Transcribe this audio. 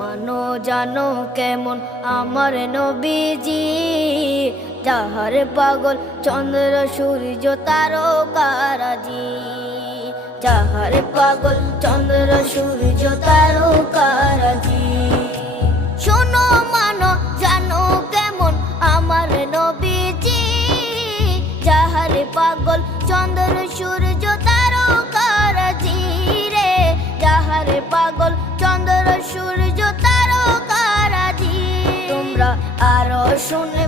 মানো জানো কেমন আমার নবীজি, যাহার পাগল চন্দ্র সূর্য তারকারাজি, যাহার পাগল চন্দ্র সূর্য তারকারাজি। শোনো মানো জানো কেমন আমার নবীজি, যাহার পাগল চন্দ্র সূর্য তারকারাজি রে, যাহার পাগল চন্দ্র সূর্য তারকারাজি। তোমরা আরো শুনে